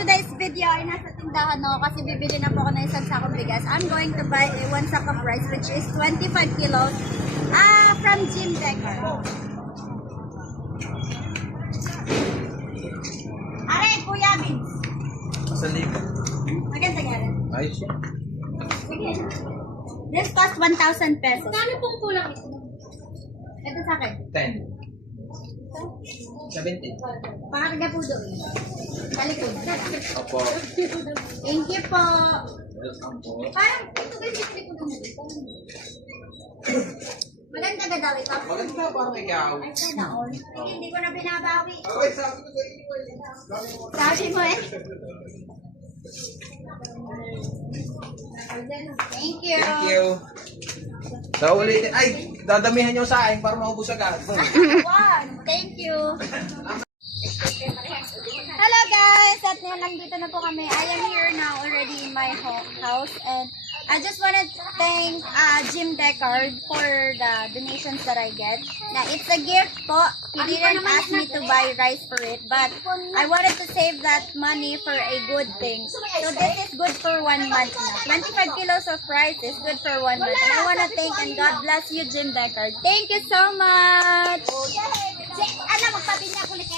today's video ay nasa tindahan ako kasi bibili na po ako ng isang sakong bigas. I'm going to buy one sack of rice which is 25 kilos from Jim Decker. Aray, Kuya Vince. Masalig. Maganda nga rin. Ayos yan. Sige. This cost 1,000 pesos. Kano pong kulang ito? Ito sa akin. 10. 17. Pakarga po doon. Talikod. Opo. Thank you po. Welcome po. Parang ito ba yung talikod mo? Maganda ka daw ito. Maganda parang ikaw. Ay, sana all. Ay, hindi ko na binabawi. Ay, sabi ko sa iyo. Sabi mo eh. Thank you. Thank you. So ulitin. Ay, dadamihan nyo sa akin para maubos agad. One. Thank you. Hello guys! At ngayon nandito na po kami. I am here now already in my house and I just wanted to thank Jim Deckard for the donations that I get. Now, it's a gift po. He didn't ask me to buy rice for it, but I wanted to save that money for a good thing. So this is good for 1 month now. 25 kilos of rice is good for 1 month. And I want to thank and God bless you, Jim Deckard. Thank you so much! Alam, magpabinya ko ulit